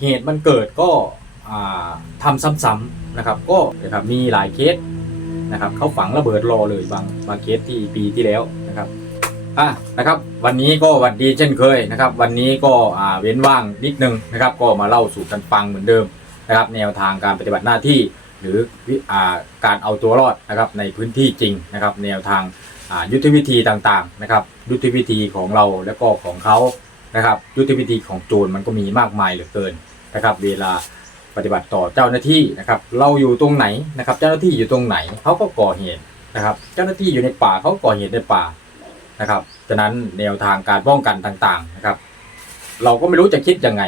เหตุมันเกิดก็อ่าทำซ้ำๆนะครับ ก็นะครับมีหลายเคสนะครับเขาฝังระเบิดรอเลยบางบางเคสที่ปีที่แล้วนะครับอะนะครับวันนี้ก็หวันดีเช่นเคยนะครับ วันนี้ก็อ่าเว้นว่างนิดนึงนะครับ ก็มาเล่าสู่กันฟังเหมือนเดิมนะครับ แนวทางการปฏิบัติหน้าที่ หรือวิอ่าการเอาตัวรอดนะครับในพื้นที่จริงนะครับ แนวทางอ่ายุทธวิธีต่างๆนะครับ ยุทธวิธีของเราและก็ของเขานะครับ ยุทธวิธีของโจรมันก็มีมากมายเหลือเกิน นะครับ เวลาปฏิบัติต่อเจ้าหน้าที่นะครับ เราอยู่ตรงไหนนะครับ เจ้าหน้าที่อยู่ตรงไหนเขาก็ก่อเหตุนะครับ เจ้าหน้าที่อยู่ในป่าเขาก่อเหตุในป่านะครับฉะนั้นแนวทางการป้องกันต่างๆนะครับ เราก็ไม่รู้จะคิดยังไง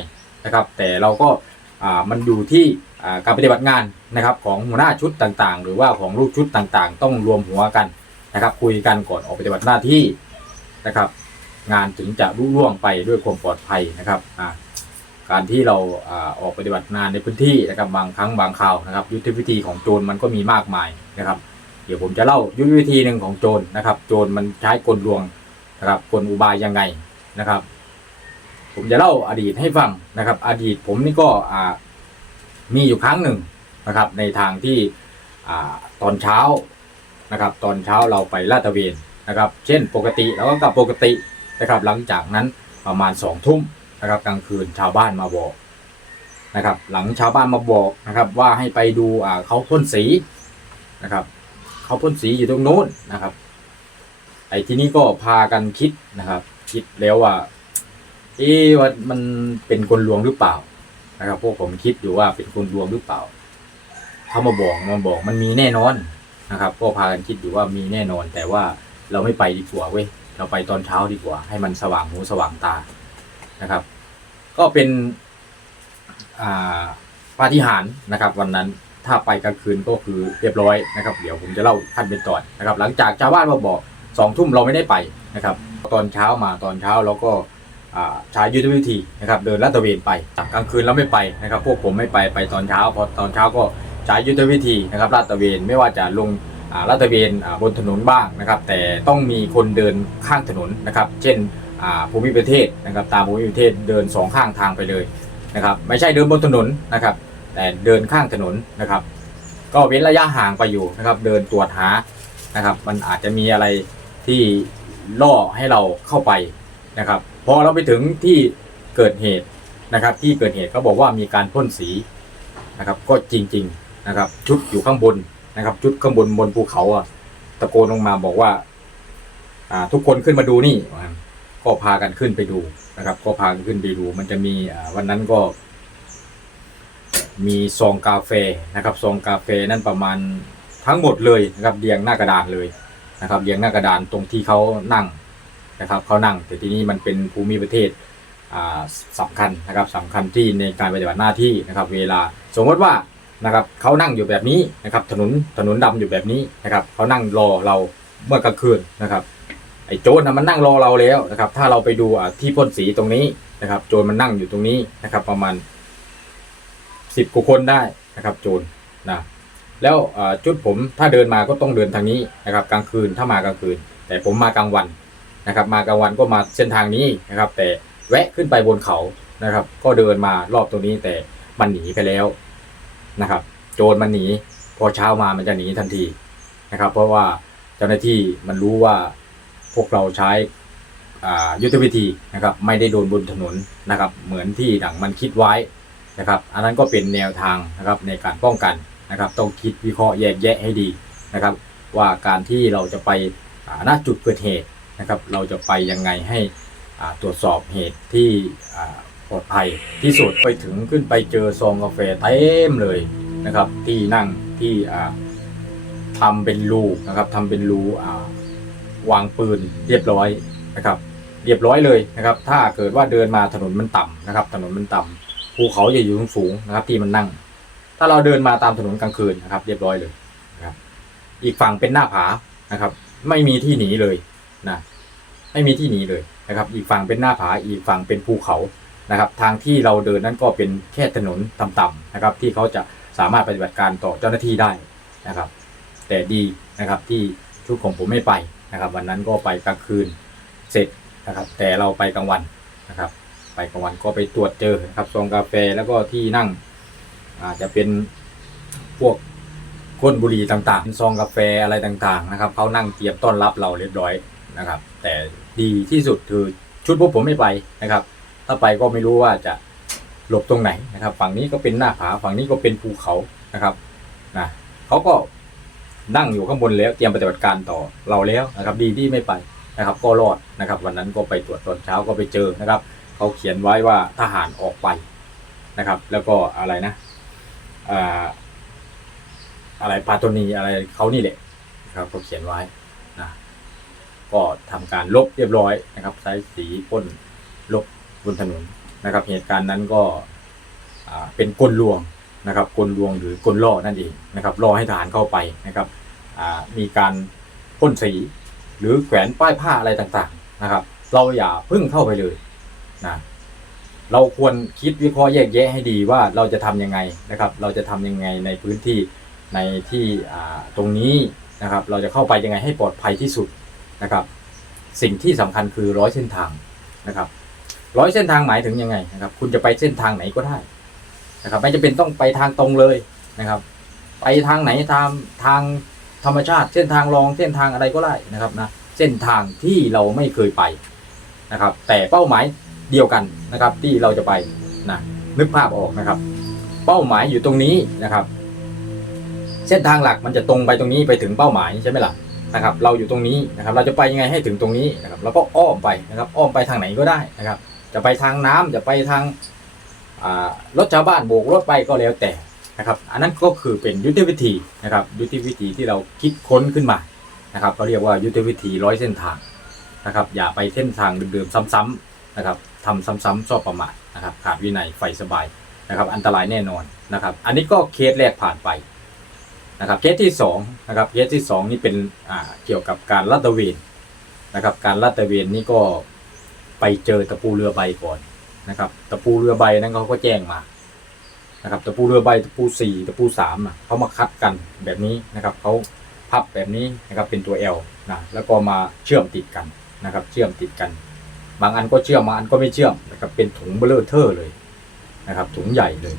นะครับ แต่เราก็อ่ามันอยู่ที่การปฏิบัติงานนะครับ ของหัวหน้าชุดต่างๆ หรือว่าของลูกชุดต่างๆ ต้องรวมหัวกันนะครับ คุยกันก่อนออกปฏิบัติหน้าที่นะครับ งานถึงจะรุ่ร่วงไปด้วยความปลอดภัยนะครับอ่า การที่เราออกปฏิบัติงานในพื้นที่นะครับบางครั้งบางคราวนะครับ ยุทธวิธีของโจรมันก็มีมากมายนะครับ เดี๋ยวผมจะเล่ายุทธวิธีหนึ่งของโจรนะครับ โจรมันใช้กลลวงนะครับกลอุบายยังไงนะครับ ผมจะเล่าอดีตให้ฟังนะครับ อดีตผมนี่ก็มีอยู่ครั้งหนึ่งนะครับ ในทางที่อตอนเช้านะครับ ตอนเช้าเราไปลาดตระเวนนะครับ เช่นปกติเราก็กลับปกตินะครับ หลังจากนั้นประมาณสองทุ่ม นะครับกลางคืนชาวบ้านมาบอกนะครับ หลังชาวบ้านมาบอกนะครับ ว่าให้ไปดูอ่าเขาพ่นสีนะครับเขาพ่นสีอยู่ตรงโน้นนะครับ ไอ้ที่นี่ก็พากันคิดนะครับ คิดแล้วว่าเอ๊ะว่ามันเป็นกลลวงหรือเปล่านะครับ พวกผมคิดอยู่ว่าเป็นกลลวงหรือเปล่าเขามาบอกมาบอกมันมีแน่นอนนะครับ ก็พากันคิดอยู่ว่ามีแน่นอน แต่ว่าเราไม่ไปดีกว่าเว้ยเราไปตอนเช้าดีกว่า ให้มันสว่างหูสว่างตา นะครับ ก็เป็นปาฏิหาริย์นะครับ วันนั้นถ้าไปกลางคืนก็คือเรียบร้อยนะครับ เดี๋ยวผมจะเล่าขั้นเป็นตอนนะครับ หลังจากชาวบ้านมาบอกสองทุ่มเราไม่ได้ไปนะครับ ตอนเช้ามาตอนเช้าเราก็อ่าใช้ยุทธวิธีนะครับเดินลาดตระเวนไปกลางคืนเราไม่ไปนะครับ พวกผมไม่ไปไปตอนเช้าพอตอนเช้าก็ใช้ยุทธวิธีนะครับลาดตระเวนไม่ว่าจะลงลาดตระเวนบนถนนบ้างนะครับ แต่ต้องมีคนเดินข้างถนนนะครับ เช่น ภูมิประเทศนะครับตามภูมิประเทศเดินสองข้างทางไปเลยนะครับไม่ใช่เดินบนถนนนะครับ แต่เดินข้างถนนนะครับ ก็เว้นระยะห่างไปอยู่นะครับ เดินตรวจหานะครับ มันอาจจะมีอะไรที่ล่อให้เราเข้าไปนะครับพอเราไปถึงที่เกิดเหตุนะครับ ที่เกิดเหตุเขาบอกว่ามีการพ่นสีนะครับ ก็จริง ๆนะครับ ชุดอยู่ข้างบนนะครับ ชุดข้างบนบนภูเขาอะตะโกนลงมาบอกว่า อ่าทุกคนขึ้นมาดูนี่ ก็พากันขึ้นไปดูนะครับ ก็พากันขึ้นไปดู มันจะมีวันนั้นก็ มีซองกาแฟนะครับซองกาแฟนั่นประมาณทั้งหมดเลยนะครับเรียงหน้ากระดานเลยนะครับเรียงหน้ากระดานตรงที่เขานั่งนะครับเขานั่ง แต่ที่นี่มันเป็นภูมิประเทศอ่าสำคัญนะครับสำคัญที่ในการปฏิบัติหน้าที่นะครับ เวลาสมมติว่านะครับเขานั่งอยู่แบบนี้นะครับถนนถนนดำอยู่แบบนี้นะครับเขานั่งรอเราเมื่อกลางคืนนะครับ ไอ้โจรนะมันนั่งรอเราแล้วนะครับ ถ้าเราไปดูอ่าที่พ่นสีตรงนี้นะครับ โจรมันนั่งอยู่ตรงนี้นะครับ ประมาณสิบกว่าคนได้นะครับ โจรนะแล้วจุดผมถ้าเดินมาก็ต้องเดินทางนี้นะครับ กลางคืนถ้ามากลางคืน แต่ผมมากลางวันนะครับ มากลางวันก็มาเส้นทางนี้นะครับ แต่แวะขึ้นไปบนเขานะครับ ก็เดินมารอบตรงนี้แต่มันหนีไปแล้วนะครับ โจรมันหนี พอเช้ามามันจะหนีทันทีนะครับ เพราะว่าเจ้าหน้าที่มันรู้ว่า พวกเราใช้ยุทธวิธีนะครับ ไม่ได้โดนบนถนนนะครับ เหมือนที่ดังมันคิดไว้นะครับ อันนั้นก็เป็นแนวทางนะครับในการป้องกันนะครับ ต้องคิดวิเคราะห์แยกแยะให้ดีนะครับ ว่าการที่เราจะไปณจุดเกิดเหตุนะครับ เราจะไปยังไงให้ตรวจสอบเหตุที่ปลอดภัยที่สุดไปถึงขึ้นไปเจอซองกาแฟเต็มเลยนะครับ ที่นั่งที่อ่าทำเป็นรูนะครับทำเป็นรูอ่า วางปืนเรียบร้อยนะครับ เรียบร้อยเลยนะครับ ถ้าเกิดว่าเดินมาถนนมันต่ำนะครับ ถนนมันต่ำภูเขาจะอยู่สูงนะครับ ที่มันนั่ง ถ้าเราเดินมาตามถนนกลางคืนนะครับ เรียบร้อยเลยนะครับ อีกฝั่งเป็นหน้าผานะครับ ไม่มีที่หนีเลยนะไม่มีที่หนีเลยนะครับ อีกฝั่งเป็นหน้าผา อีกฝั่งเป็นภูเขานะครับ ทางที่เราเดินนั้นก็เป็นแค่ถนนต่ำๆนะครับ ที่เขาจะสามารถปฏิบัติการต่อเจ้าหน้าที่ได้นะครับ แต่ดีนะครับที่ชุดของผมไม่ไป นะครับ วันนั้นก็ไปกลางคืนเสร็จนะครับ แต่เราไปกลางวันนะครับ ไปกลางวันก็ไปตรวจเจอนะครับซองกาแฟแล้วก็ที่นั่งอาจจะเป็นพวกก้นบุหรี่ต่างๆซองกาแฟอะไรต่างๆนะครับเขานั่งเตรียมต้อนรับเราเรียบร้อยนะครับ แต่ดีที่สุดคือชุดพวกผมไม่ไปนะครับ ถ้าไปก็ไม่รู้ว่าจะหลบตรงไหนนะครับ ฝั่งนี้ก็เป็นหน้าผาฝั่งนี้ก็เป็นภูเขานะครับนะเขาก็ นั่งอยู่ข้างบนแล้วเตรียมปฏิบัติการต่อเราแล้วนะครับ ดีที่ไม่ไปนะครับ ก็รอดนะครับ วันนั้นก็ไปตรวจตอนเช้าก็ไปเจอนะครับเขาเขียนไว้ว่าทหารออกไปนะครับ แล้วก็อะไรนะอ่าอะไรปาโตนีอะไรเขานี่แหละนะครับเขาเขียนไว้นะก็ทำการลบเรียบร้อยนะครับ ใช้สีพ่นลบบนถนนนะครับ เหตุการณ์นั้นก็เป็นกลลวงนะครับกลลวงหรือกลล่อนั่นเองนะครับล่อให้ทหารเข้าไปนะครับ มีการพ่นสี หรือแขวนป้ายผ้าอะไรต่างๆนะครับ เราอย่าพึ่งเข้าไปเลยนะเราควรคิดวิเคราะห์แยกแยะให้ดีว่าเราจะทำยังไงนะครับ เราจะทำยังไงในพื้นที่ในที่ตรงนี้นะครับ เราจะเข้าไปยังไงให้ปลอดภัยที่สุดนะครับ สิ่งที่สำคัญคือร้อยเส้นทางนะครับร้อยเส้นทางหมายถึงยังไงนะครับ คุณจะไปเส้นทางไหนก็ได้นะครับ ไม่จำเป็นต้องไปทางตรงเลยนะครับ ไปทางไหนทางทาง ธรรมชาติเส้นทางรองเส้นทางอะไรก็ได้นะครับนะเส้นทางที่เราไม่เคยไปนะครับ แต่เป้าหมายเดียวกันนะครับ ที่เราจะไปนะนึกภาพออกนะครับ เป้าหมายอยู่ตรงนี้นะครับ เส้นทางหลักมันจะตรงไปตรงนี้ไปถึงเป้าหมายใช่ไหมล่ะนะครับ เราอยู่ตรงนี้นะครับ เราจะไปยังไงให้ถึงตรงนี้นะครับเราก็อ้อมไปนะครับ อ้อมไปทางไหนก็ได้นะครับ จะไปทางน้ำจะไปทางรถชาวบ้านโบกรถไปก็แล้วแต่ นะครับ อันนั้นก็คือเป็นยุทธวิธีนะครับ ยุทธวิธีที่เราคิดค้นขึ้นมานะครับเราเรียกว่ายุทธวิธีร้อยเส้นทางนะครับ อย่าไปเส้นทางเดิมๆซ้ำๆนะครับทำซ้ำๆชอบประมาทนะครับ ขาดวินัยไฟสบายนะครับ อันตรายแน่นอนนะครับ อันนี้ก็เคสแรกผ่านไปนะครับเคสที่สองนะครับเคสที่สองนี่เป็นอ่าเกี่ยวกับการลาดตระเวนนะครับ การลาดตระเวนนี่ก็ไปเจอตะปูเรือใบก่อนนะครับ ตะปูเรือใบนั้นเขาก็แจ้งมา นะครับตะปูเรือใบตะปูสี่ตะปูสามอะเขามาคัดกันแบบนี้นะครับเขาพับแบบนี้นะครับเป็นตัว L นะแล้วก็มาเชื่อมติดกันนะครับ เชื่อมติดกัน บางอันก็เชื่อมบางอันก็ไม่เชื่อมนะครับเป็นถุงเบลอเทอร์เลยนะครับถุงใหญ่เลย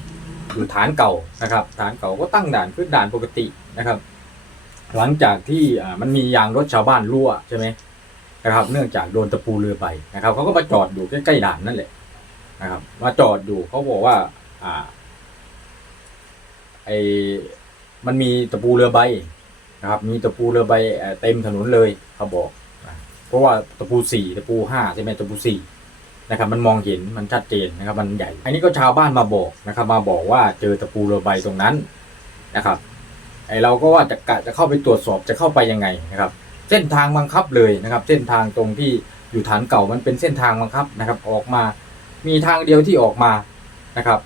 คือฐานเก่านะครับ ฐานเก่าก็ตั้งด่านขึ้นด่านปกตินะครับ หลังจากที่มันมียางรถชาวบ้านรั่วใช่ไหมนะครับ เนื่องจากโดนตะปูเรือใบนะครับเขาก็มาจอดอยู่ใกล้ๆด่านนั่นแหละนะครับ มาจอดอยู่เขาบอกว่าอ่า ไอมันมีตะปูเรือใบนะครับ มีตะปูเรือใบเต็มถนนเลยเขาบอกเพราะว่าตะปูสี่ตะปูห้าใช่ไหมตะปูสี่นะครับ มันมองเห็นมันชัดเจนนะครับ มันใหญ่ อันนี้ก็ชาวบ้านมาบอกนะครับ มาบอกว่าเจอตะปูเรือใบตรงนั้นนะครับ ไอเราก็ว่าจะกะจะเข้าไปตรวจสอบจะเข้าไปยังไงนะครับ เส้นทางบังคับเลยนะครับ เส้นทางตรงที่อยู่ฐานเก่ามันเป็นเส้นทางบังคับนะครับ ออกมา มีทางเดียวที่ออกมานะครับ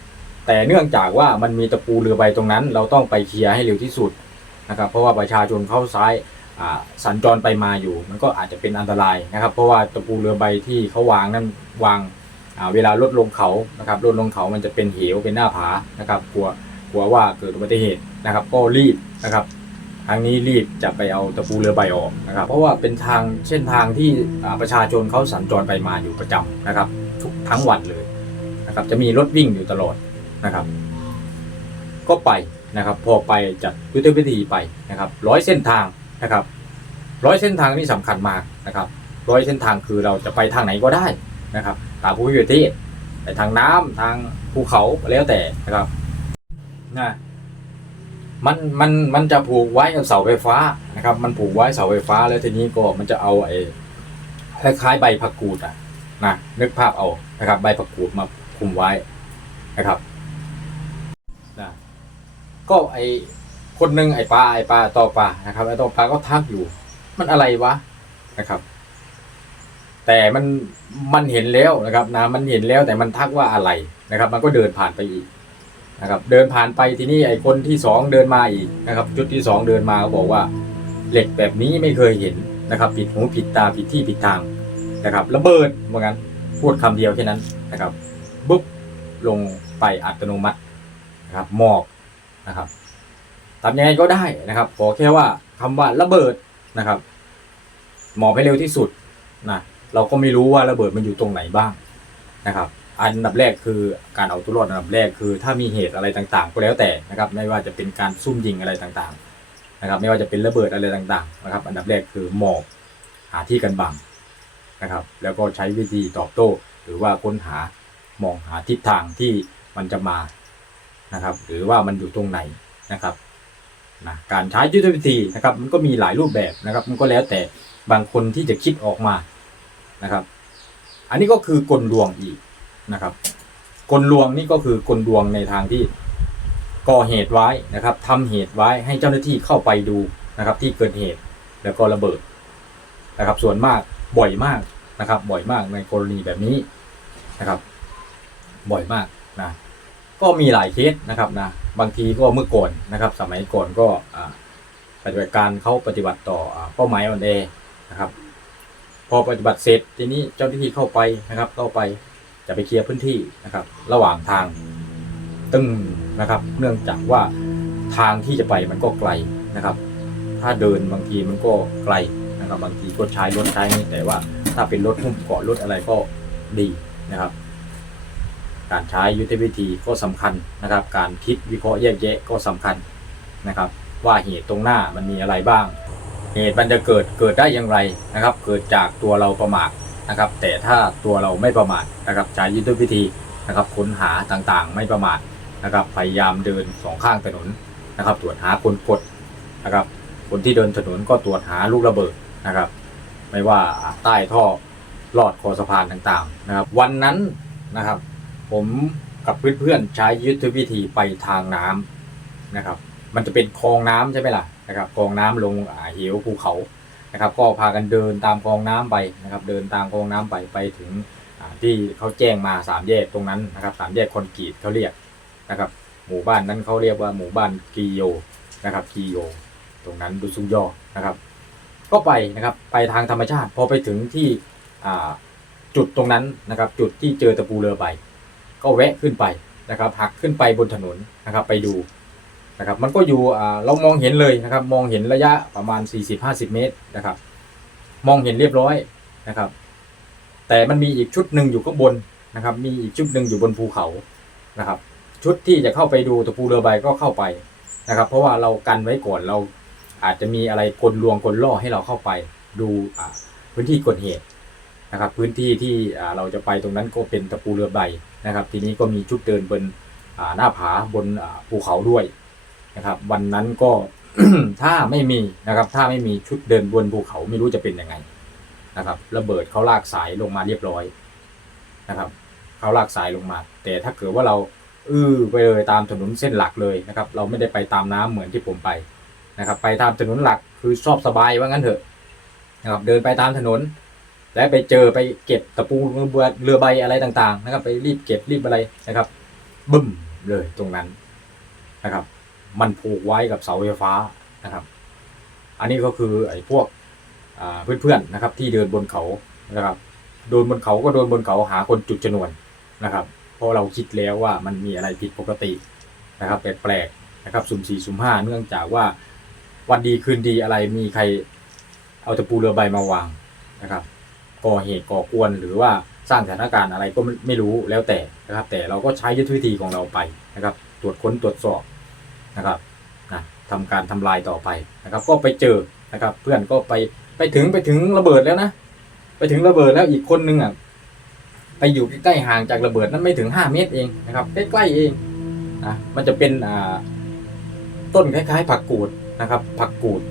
แต่เนื่องจากว่ามันมีตะปูเรือใบตรงนั้น เราต้องไปเคลียร์ให้เร็วที่สุดนะครับ เพราะว่าประชาชนเข้าซ้ายสัญจรไปมาอยู่ มันก็อาจจะเป็นอันตรายนะครับ เพราะว่าตะปูเรือใบที่เขาวางนั้นวางเวลาลดลงเขานะครับลดลงเขามันจะเป็นเหวเป็นหน้าผานะครับ กลัวกลัวว่าเกิดอุบัติเหตุนะครับ ก็รีบนะครับทางนี้รีบจะไปเอาตะปูเรือใบออกนะครับ เพราะว่าเป็นทางเส้นทางที่ประชาชนเขาสัญจรไปมาอยู่ประจำนะครับ ทุกทั้งวันเลยนะครับ จะมีรถวิ่งอยู่ตลอด นะครับ ก็ไปนะครับ พอไปจัดยุทธวิธีไปนะครับร้อยเส้นทางนะครับร้อยเส้นทางนี่สำคัญมากนะครับร้อยเส้นทางคือเราจะไปทางไหนก็ได้นะครับตามภูมิประเทศไปทางน้ำทางภูเขาแล้วแต่นะครับนะมันมันมันจะผูกไว้กับเสาไฟฟ้านะครับ มันผูกไว้เสาไฟฟ้าแล้วทีนี้ก็มันจะเอาไอ้คล้ายๆใบผักกูดอะนะนึกภาพเอานะครับ ใบผักกูดมาคุมไว้นะครับ นะก็ไอคนหนึ่งไอปลาไอปลาต่อปลานะครับไอต่อปลาก็ทักอยู่ มันอะไรวะนะครับ แต่มันมันเห็นแล้วนะครับนะมันเห็นแล้วแต่มันทักว่าอะไรนะครับ มันก็เดินผ่านไปอีกนะครับ เดินผ่านไปที่นี้ไอคนที่สองเดินมาอีกนะครับ จุดที่สองเดินมาก็บอกว่า เหล็กแบบนี้ไม่เคยเห็นนะครับ ผิดหูผิดตาผิดที่ผิดทางนะครับระเบิดเหมือนกันพูดคำเดียวแค่นั้นนะครับบุ๊บลงไปอัตโนมัติ นะครับหมอกนะครับทำยังไงก็ได้นะครับ ขอแค่ว่าคำว่าระเบิดนะครับ หมอบให้เร็วที่สุดนะเราก็ไม่รู้ว่าระเบิดมันอยู่ตรงไหนบ้างนะครับ อันดับแรกคือการเอาตัวรอดอันดับแรกคือ ถ้ามีเหตุอะไรต่างๆ ก็แล้วแต่นะครับ ไม่ว่าจะเป็นการซุ่มยิงอะไรต่างๆนะครับ ไม่ว่าจะเป็นระเบิดอะไรต่างๆนะครับ อันดับแรกคือหมอบหาที่กันบังนะครับ แล้วก็ใช้วิธีตอบโต้ หรือว่าค้นหามองหาทิศทางที่มันจะมา นะครับ หรือว่ามันอยู่ตรงไหนนะครับนะการใช้ยุทธวิธีนะครับมันก็มีหลายรูปแบบนะครับ มันก็แล้วแต่บางคนที่จะคิดออกมานะครับ อันนี้ก็คือกลลวงอีกนะครับ กลลวงนี่ก็คือกลลวงในทางที่ก่อเหตุไว้นะครับทำเหตุไว้ให้เจ้าหน้าที่เข้าไปดูนะครับ ที่เกิดเหตุแล้วก็ระเบิดนะครับ ส่วนมากบ่อยมากนะครับ บ่อยมากในกรณีแบบนี้นะครับ บ่อยมากนะ ก็มีหลายเคสนะครับนะบางทีก็เมื่อก่อนนะครับ สมัยก่อนก็ปฏิบัติการเขาปฏิบัติต่อเป้าหมายออนแอนะครับ พอปฏิบัติเสร็จทีนี้เจ้าหน้าที่เข้าไปนะครับ เข้าไปจะไปเคลียร์พื้นที่นะครับ ระหว่างทางตึ้งนะครับ เนื่องจากว่าทางที่จะไปมันก็ไกลนะครับ ถ้าเดินบางทีมันก็ไกลนะครับ บางทีก็ใช้รถใช้นี่แต่ว่าถ้าเป็นรถหุ้มเกาะรถอะไรก็ดีนะครับ การใช้ยุทธวิธีก็สำคัญนะครับ การคิดวิเคราะห์แยกแยะก็สำคัญนะครับ ว่าเหตุตรงหน้ามันมีอะไรบ้าง เหตุมันจะเกิดเกิดได้อย่างไรนะครับ เกิดจากตัวเราประมาทนะครับ แต่ถ้าตัวเราไม่ประมาทนะครับใช้ยุทธวิธีนะครับค้นหาต่างๆ ไม่ประมาทนะครับพยายามเดินสองข้างถนนนะครับ ตรวจหาคนกดนะครับคนที่เดินถนนก็ตรวจหาลูกระเบิดนะครับ ไม่ว่าใต้ท่อลอดคอสะพานต่างๆนะครับ วันนั้นนะครับ ผมกับเพื่อนๆใช้ยุทธวิธีไปทางน้ำนะครับ มันจะเป็นคลองน้ำใช่ไหมล่ะนะครับคลองน้ำลงเหวภูเขานะครับ ก็พากันเดินตามคลองน้ำไปนะครับ เดินตามคลองน้ำไปไปถึงที่เขาแจ้งมาสามแยกตรงนั้นนะครับสามแยกคอนกรีตเขาเรียกนะครับ หมู่บ้านนั้นเขาเรียกว่าหมู่บ้านกีโยนะครับกีโยตรงนั้นดูซุงยอนะครับ ก็ไปนะครับไปทางธรรมชาติ พอไปถึงที่จุดตรงนั้นนะครับ จุดที่เจอตะปูเรือใบ ก็แวะขึ้นไปนะครับหักขึ้นไปบนถนนนะครับไปดูนะครับมันก็อยู่อ่าเรามองเห็นเลยนะครับมองเห็นระยะประมาณ 40-50 เมตรนะครับ มองเห็นเรียบร้อยนะครับ แต่มันมีอีกชุดหนึ่งอยู่ข้างบนนะครับ มีอีกชุดหนึ่งอยู่บนภูเขานะครับ ชุดที่จะเข้าไปดูตะปูเรือใบก็เข้าไปนะครับ เพราะว่าเรากันไว้ก่อนเราอาจจะมีอะไรกลลวงกลล่อให้เราเข้าไปดูพื้นที่เกิดเหตุนะครับ พื้นที่ที่เราจะไปตรงนั้นก็เป็นตะปูเรือใบ นะครับ ทีนี้ก็มีชุดเดินบนหน้าผาบนภูเขาด้วยนะครับ วันนั้นก็ถ้าไม่มีนะครับ ถ้าไม่มีชุดเดินบนภูเขาไม่รู้จะเป็นยังไงนะครับ ระเบิดเขาลากสายลงมาเรียบร้อยนะครับเขาลากสายลงมา แต่ถ้าเกิดว่าเราอื้อไปเลยตามถนนเส้นหลักเลยนะครับ เราไม่ได้ไปตามน้ำเหมือนที่ผมไปนะครับ ไปตามถนนหลักคือชอบสบายว่างั้นเถอะนะครับ เดินไปตามถนน และไปเจอไปเก็บตะปูเรือเรือใบอะไรต่างๆ นะครับ ไปรีบเก็บรีบอะไรนะครับ บึ้มเลยตรงนั้นนะครับ มันผูกไว้กับเสาไฟฟ้านะครับ อันนี้ก็คือไอ้พวกเพื่อนๆนะครับ ที่เดินบนเขานะครับ โดนบนเขาก็โดนบนเขาหาคนจุดชนวนนะครับ เพราะเราคิดแล้วว่ามันมีอะไรผิดปกตินะครับแปลกๆนะครับสุ่มสี่สุ่มห้าเนื่องจากว่าวันดีคืนดีอะไรมีใครเอาตะปูเรือใบมาวางนะครับ ก่อเหตุก่อกวนหรือว่าสร้างสถานการณ์อะไรก็ไม่รู้แล้วแต่นะครับ แต่เราก็ใช้ยุทธวิธีของเราไปนะครับ ตรวจค้นตรวจสอบนะครับนะทำการทำลายต่อไปนะครับ ก็ไปเจอนะครับ เพื่อนก็ไปไปถึงไปถึงระเบิดแล้วนะ ไปถึงระเบิดแล้วอีกคนนึงอะไปอยู่ใกล้ๆห่างจากระเบิดนั้นไม่ถึงห้าเมตรเองนะครับ ใกล้ๆเองนะมันจะเป็นอ่าต้นคล้ายๆ ผักกูดนะครับ ผักกูด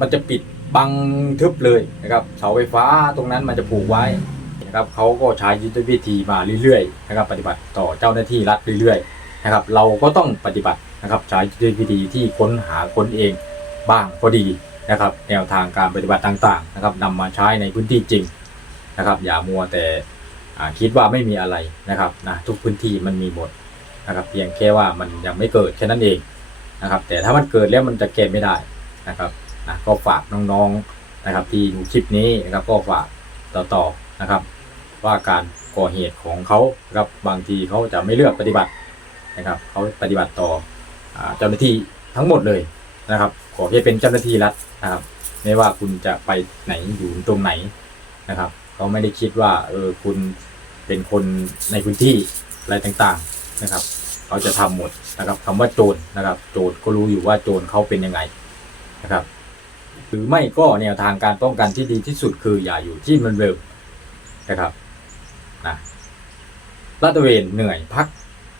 มันจะปิด บังทึบเลยนะครับเสาไฟฟ้าตรงนั้นมันจะผูกไว้นะครับเขาก็ใช้ยุทธวิธีมาเรื่อยๆนะครับ ปฏิบัติต่อเจ้าหน้าที่รัฐเรื่อยๆนะครับ เราก็ต้องปฏิบัตินะครับใช้ยุทธวิธีที่ค้นหาค้นเองบ้างก็ดีนะครับ แนวทางการปฏิบัติต่างๆนะครับนำมาใช้ในพื้นที่จริงนะครับ อย่ามัวแต่คิดว่าไม่มีอะไรนะครับนะทุกพื้นที่มันมีหมดนะครับเพียงแค่ว่ามันยังไม่เกิดแค่นั้นเองนะครับ แต่ถ้ามันเกิดแล้วมันจะแก้ไม่ได้นะครับ นะก็ฝากน้องๆนะครับ ที่ดูคลิปนี้นะครับก็ฝากต่อๆนะครับ ว่าการก่อเหตุของเขาครับบางทีเขาจะไม่เลือกปฏิบัตินะครับเขาปฏิบัติต่อเจ้าหน้าที่ทั้งหมดเลยนะครับ ขอให้เป็นเจ้าหน้าที่รัฐนะครับ ไม่ว่าคุณจะไปไหนอยู่ตรงไหนนะครับเขาไม่ได้คิดว่าเออคุณเป็นคนในพื้นที่อะไรต่างๆนะครับเขาจะทำหมดนะครับคำว่าโจรนะครับ โจรก็รู้อยู่ว่าโจรเขาเป็นยังไงนะครับ หรือไม่ก็แนวทางการป้องกันที่ดีที่สุดคืออย่าอยู่ที่มันเดิมนะครับนะลาดตระเวนเหนื่อยพัก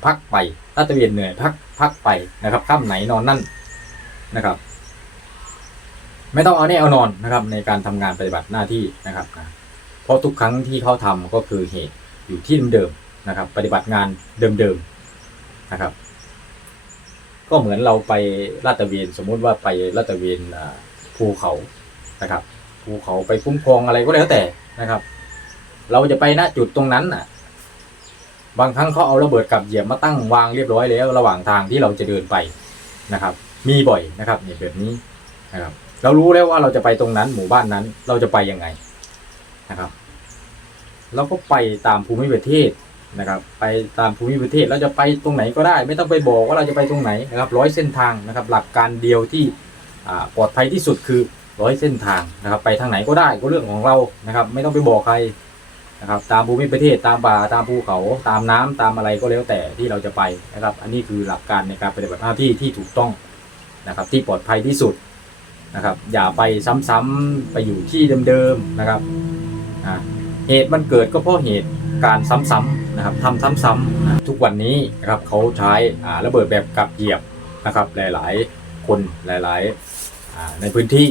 พักไปลาดตระเวนเหนื่อยพักพักไปนะครับค่ำไหนนอนนั่นนะครับ ไม่ต้องเอาแน่เอานอนนะครับ ในการทำงานปฏิบัติหน้าที่นะครับนะเพราะทุกครั้งที่เขาทำก็คือเหตุอยู่ที่เดิมๆนะครับ ปฏิบัติงานเดิมๆนะครับ ก็เหมือนเราไปลาดตระเวนสมมุติว่าไปลาดตระเวนอ่า ภูเขานะครับภูเขาไปคุ้มครองอะไรก็แล้วแต่นะครับ เราจะไปณจุดตรงนั้นน่ะ บางครั้งเขาเอาระเบิดกับเหยียบมาตั้งวางเรียบร้อยแล้ว ระหว่างทางที่เราจะเดินไปนะครับ มีบ่อยนะครับเนี่ยแบบนี้นะครับ เรารู้แล้วว่าเราจะไปตรงนั้น หมู่บ้านนั้นเราจะไปยังไงนะครับเราก็ไปตามภูมิประเทศนะครับ ไปตามภูมิประเทศเราจะไปตรงไหนก็ได้ ไม่ต้องไปบอกว่าเราจะไปตรงไหนนะครับ ร้อยเส้นทางนะครับ หลักการเดียวที่ ปลอดภัยที่สุดคือร้อยเส้นทางนะครับ ไปทางไหนก็ได้ก็เรื่องของเรานะครับ ไม่ต้องไปบอกใครนะครับ ตามภูมิประเทศตามป่าตามภูเขาตามน้ำตามอะไรก็แล้วแต่ที่เราจะไปนะครับ อันนี้คือหลักการในการปฏิบัติหน้าที่ที่ถูกต้องนะครับ ที่ปลอดภัยที่สุดนะครับ อย่าไปซ้ำๆไปอยู่ที่เดิมๆนะครับเหตุมันเกิดก็เพราะเหตุการซ้ำๆนะครับทำซ้ำๆนะทุกวันนี้นะครับเขาใช้อ่าระเบิดแบบกับเหยียบนะครับ หลายๆ คนหลาย ๆ อ่าในพื้นที่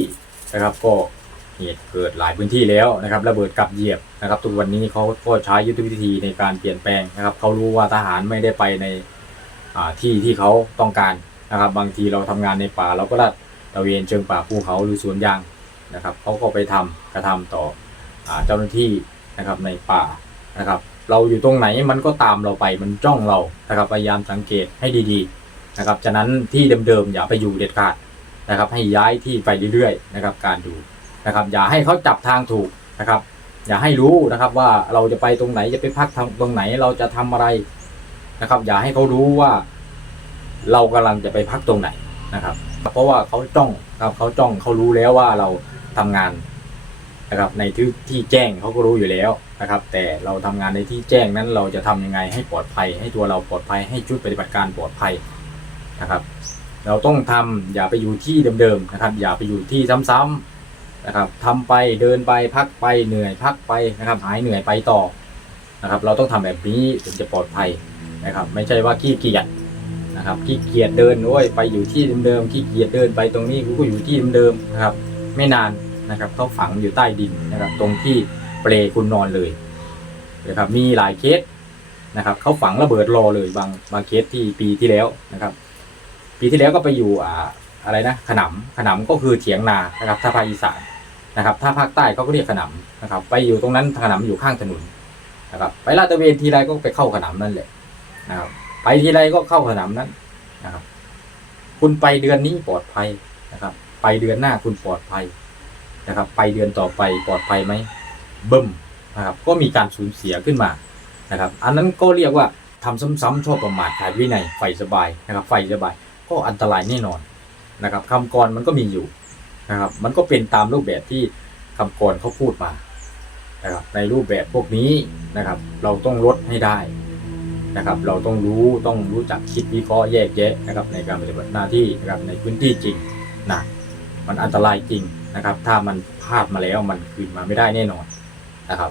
นะครับก็เหตุเกิดหลายพื้นที่แล้วนะครับระเบิดกับเหยียบนะครับทุกวันนี้เขาก็ใช้ยุทธวิธีในการเปลี่ยนแปลงนะครับเขารู้ว่าทหารไม่ได้ไปในที่ที่เขาต้องการนะครับ บางทีเราทำงานในป่าเราก็ลาดตะเวนเชิงป่าภูเขาหรือสวนยางนะครับเขาก็ไปทำกระทำต่ออเจ้าหน้าที่นะครับในป่านะครับ เราอยู่ตรงไหนมันก็ตามเราไปมันจ้องเรานะครับพยายามสังเกตให้ดีๆนะครับฉะนั้นที่เดิมๆอย่าไปอยู่เด็ดขาด นะครับ ให้ย้ายที่ไปเรื่อยๆนะครับ การดูนะครับ อย่าให้เขาจับทางถูกนะครับ อย่าให้รู้นะครับว่าเราจะไปตรงไหนจะไปพักทางตรงไหนเราจะทำอะไรนะครับ อย่าให้เขารู้ว่า เรากำลังจะไปพักตรงไหนนะครับ เพราะว่าเขาจ้องครับเขาจ้องเขารู้แล้วว่าเราทำงานนะครับ ในที่ที่แจ้งเขาก็รู้อยู่แล้วนะครับ แต่เราทำงานในที่แจ้งนั้นเราจะทำยังไงให้ปลอดภัย ให้ตัวเราปลอดภัยให้ชุดปฏิบัติการปลอดภัยนะครับ เราต้องทำอย่าไปอยู่ที่เดิมๆนะครับ อย่าไปอยู่ที่ซ้ำๆนะครับทำไปเดินไปพักไปเหนื่อยพักไปนะครับหายเหนื่อยไปต่อนะครับ เราต้องทำแบบนี้ถึงจะปลอดภัยนะครับ ไม่ใช่ว่าขี้เกียจนะครับขี้เกียจเดินโอ้ยไปอยู่ที่เดิมๆขี้เกียจเดินไปตรงนี้กูก็อยู่ที่เดิมๆนะครับ ไม่นานนะครับเขาฝังอยู่ใต้ดินนะครับ ตรงที่เปลคุณนอนเลยนะครับมีหลายเคสนะครับเขาฝังระเบิดรอเลยบางบางเคสที่ปีที่แล้วนะครับ ปีที่แล้วก็ไปอยู่อ่าอะไรนะขนำขนำก็คือเถียงนานะครับถ้าภาคอีสานนะครับ ถ้าภาคใต้เขาก็เรียกขนำนะครับ ไปอยู่ตรงนั้นขนำอยู่ข้างถนนนะครับ ไปลาดตระเวนทีไรก็ไปเข้าขนำนั่นแหละนะครับ ไปทีไรก็เข้าสนามนั้นนะครับ คุณไปเดือนนี้ปลอดภัยนะครับ ไปเดือนหน้าคุณปลอดภัยนะครับ ไปเดือนต่อไปปลอดภัยไหมเบิ่มนะครับ ก็มีการสูญเสียขึ้นมานะครับ อันนั้นก็เรียกว่าทำซ้ำๆชอบประมาทขาดวินัยไฟสบายนะครับ ไฟสบาย ก็อันตรายแน่นอนนะครับคำกรมันก็มีอยู่นะครับ มันก็เป็นตามรูปแบบที่คำกรเขาพูดมานะครับในรูปแบบพวกนี้นะครับ เราต้องลดให้ได้นะครับ เราต้องรู้ต้องรู้จักคิดวิเคราะห์แยกแยะนะครับ ในการปฏิบัติหน้าที่นะครับในพื้นที่จริงนะมันอันตรายจริงนะครับ ถ้ามันพลาดมาแล้วมันคืนมาไม่ได้แน่นอนนะครับ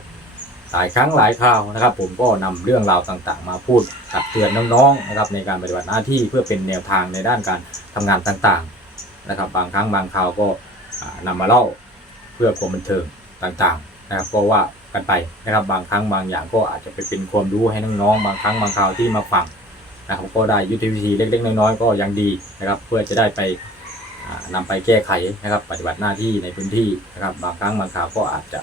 หลายครั้งหลายคราวนะครับ ผมก็นำเรื่องราวต่างๆ มาพูดตักเตือนน้องๆนะครับในการปฏิบัติหน้าที่เพื่อเป็นแนวทางในด้านการทำงานต่างๆนะครับ บางครั้งบางคราวก็อ่านำมาเล่าเพื่อความบันเทิงต่างๆนะครับก็ว่ากันไปนะครับ บางครั้งบางอย่างก็อาจจะไปเป็นความรู้ให้น้องๆบางครั้งบางคราวที่มาฟังนะครับก็ได้ยุทธวิธีเล็กๆน้อยๆก็ยังดีนะครับ เพื่อจะได้ไปอ่านำไปแก้ไขนะครับ ปฏิบัติหน้าที่ในพื้นที่นะครับ บางครั้งบางคราวก็อาจจะ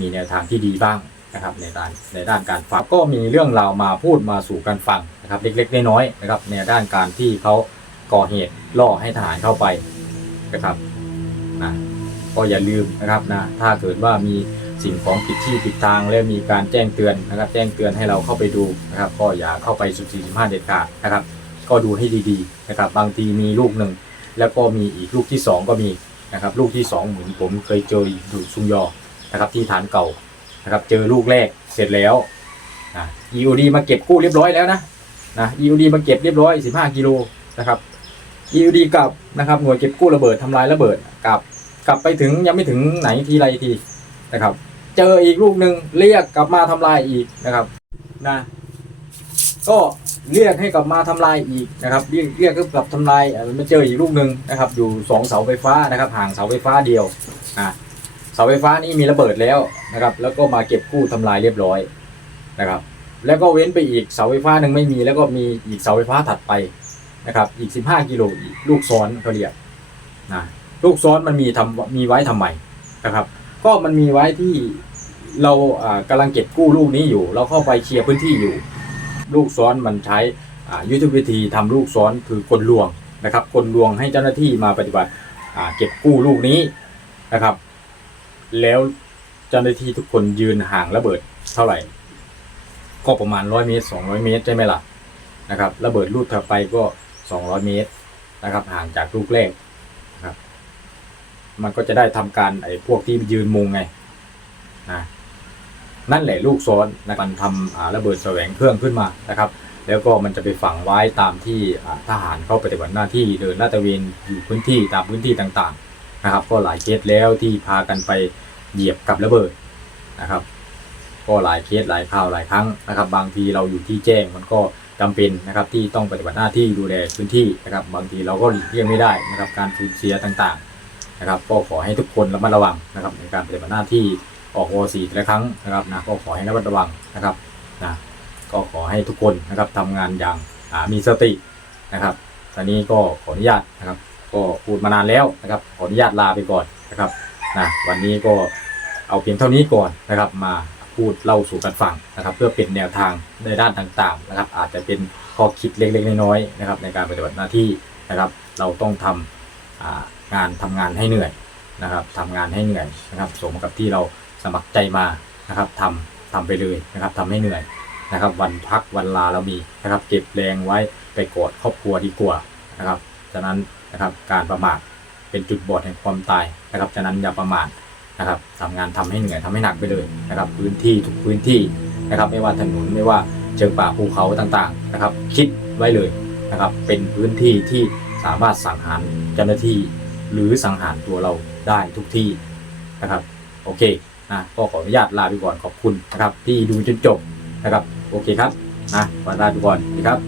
มีแนวทางที่ดีบ้าง นะครับในด้านในด้านการฟังก็มีเรื่องราวมาพูดมาสู่กันฟังนะครับเล็กๆน้อยๆนะครับในด้านการที่เขาก่อเหตุล่อให้ทหารเข้าไปนะครับนะก็อย่าลืมนะครับนะถ้าเกิดว่ามีสิ่งของผิดที่ผิดทางและมีการแจ้งเตือนนะครับ แจ้งเตือนให้เราเข้าไปดูนะครับ ก็อย่าเข้าไปสุดสี่สิบห้าเด็ดขาดนะครับ ก็ดูให้ดีๆนะครับ บางทีมีลูกหนึ่งแล้วก็มีอีกลูกที่สองก็มีนะครับ ลูกที่สองเหมือนผมเคยเจออยู่ซุมยอนะครับที่ฐานเก่า นะครับเจอลูกแรกเสร็จแล้วนะ EOD มาเก็บกู้เรียบร้อยแล้วนะนะ EOD มาเก็บเรียบร้อย 15 กิโลนะครับ EOD กลับนะครับหน่วยเก็บกู้ระเบิดทำลายระเบิดกลับกลับไปถึงยังไม่ถึงไหนทีไรทีนะครับ เจออีกลูกหนึ่งเรียกกลับมาทำลายอีกนะครับนะก็เรียกให้กลับมาทำลายอีกนะครับเรียกเรียกก็กลับทำลายเออมาเจออีกลูกหนึ่งนะครับ อยู่สองเสาไฟฟ้านะครับห่างเสาไฟฟ้าเดียวอะ เสาไฟฟ้านี่มีระเบิดแล้วนะครับ แล้วก็มาเก็บกู้ทำลายเรียบร้อยนะครับ แล้วก็เว้นไปอีกเสาไฟฟ้าหนึ่งไม่มี แล้วก็มีอีกเสาไฟฟ้าถัดไปนะครับ อีก 15 กิโลลูกซ้อนเขาเรียกนะลูกซ้อนมันมีทำมีไว้ทำไมนะครับ ก็มันมีไว้ที่เราอ่ากำลังเก็บกู้ลูกนี้อยู่ เราเข้าไปเคลียร์พื้นที่อยู่ ลูกซ้อนมันใช้อ่ายุทธวิธีทำลูกซ้อนคือกลลวงนะครับกลลวงให้เจ้าหน้าที่มาปฏิบัติอ่าเก็บกู้ลูกนี้นะครับ แล้วเจ้าหน้าที่ทุกคนยืนห่างระเบิดเท่าไหร่ ก็ประมาณร้อยเมตรสองร้อยเมตรใช่ไหมล่ะนะครับระเบิดลูกถัดไปก็สองร้อยเมตรนะครับห่างจากลูกแรกนะครับ มันก็จะได้ทำการไอ้พวกที่ยืนมุงไงนะนั่นแหละลูกซ้อนนะมันทำอ่าระเบิดแสวงเครื่องขึ้นมานะครับ แล้วก็มันจะไปฝังไว้ตามที่ทหารเข้าปฏิบัติหน้าที่เดินลาดตระเวนอยู่พื้นที่ตามพื้นที่ต่าง นะครับก็หลายเคสแล้วที่พากันไปเหยียบกับระเบิดนะครับ ก็หลายเคสหลายข่าวหลายครั้งนะครับ บางทีเราอยู่ที่แจ้งมันก็จำเป็นนะครับที่ต้องปฏิบัติหน้าที่ดูแลพื้นที่นะครับ บางทีเราก็หลีกเลี่ยงไม่ได้นะครับ การสูญเสียต่างๆนะครับ ก็ขอให้ทุกคนระมัดระวังนะครับในการปฏิบัติหน้าที่ออกโอซีแต่ละครั้งนะครับนะก็ขอให้ระมัดระวังนะครับนะก็ขอให้ทุกคนนะครับทำงานอย่างมีสตินะครับตอนนี้ก็ขออนุญาตนะครับ ก็พูดมานานแล้วนะครับ ขออนุญาตลาไปก่อนนะครับนะวันนี้ก็เอาเพียงเท่านี้ก่อนนะครับ มาพูดเล่าสู่กันฟังนะครับ เพื่อเป็นแนวทางในด้านต่างๆนะครับ อาจจะเป็นข้อคิดเล็กๆน้อยๆนะครับ ในการปฏิบัติหน้าที่นะครับ เราต้องทำอ่างานทำงานให้เหนื่อยนะครับทำงานให้เหนื่อยนะครับ สมกับที่เราสมัครใจมานะครับทำทำไปเลยนะครับทำให้เหนื่อยนะครับ วันพักวันลาเรามีนะครับ เก็บแรงไว้ไปกอดครอบครัวดีกว่านะครับฉะนั้น นะครับ การประมาทเป็นจุดบอดแห่งความตายนะครับฉะนั้นอย่าประมาทนะครับทำงานทำให้เหนื่อยทำให้หนักไปเลยนะครับ พื้นที่ทุกพื้นที่นะครับ ไม่ว่าถนนไม่ว่าเชิงป่าภูเขาต่างๆนะครับ คิดไว้เลยนะครับ เป็นพื้นที่ที่สามารถสังหารเจ้าหน้าที่ หรือสังหารตัวเราได้ทุกที่นะครับ โอเคนะก็ขออนุญาตลาไปก่อนขอบคุณนะครับ ที่ดูจนจบนะครับ โอเคครับนะวันลาไปก่อนดีครับ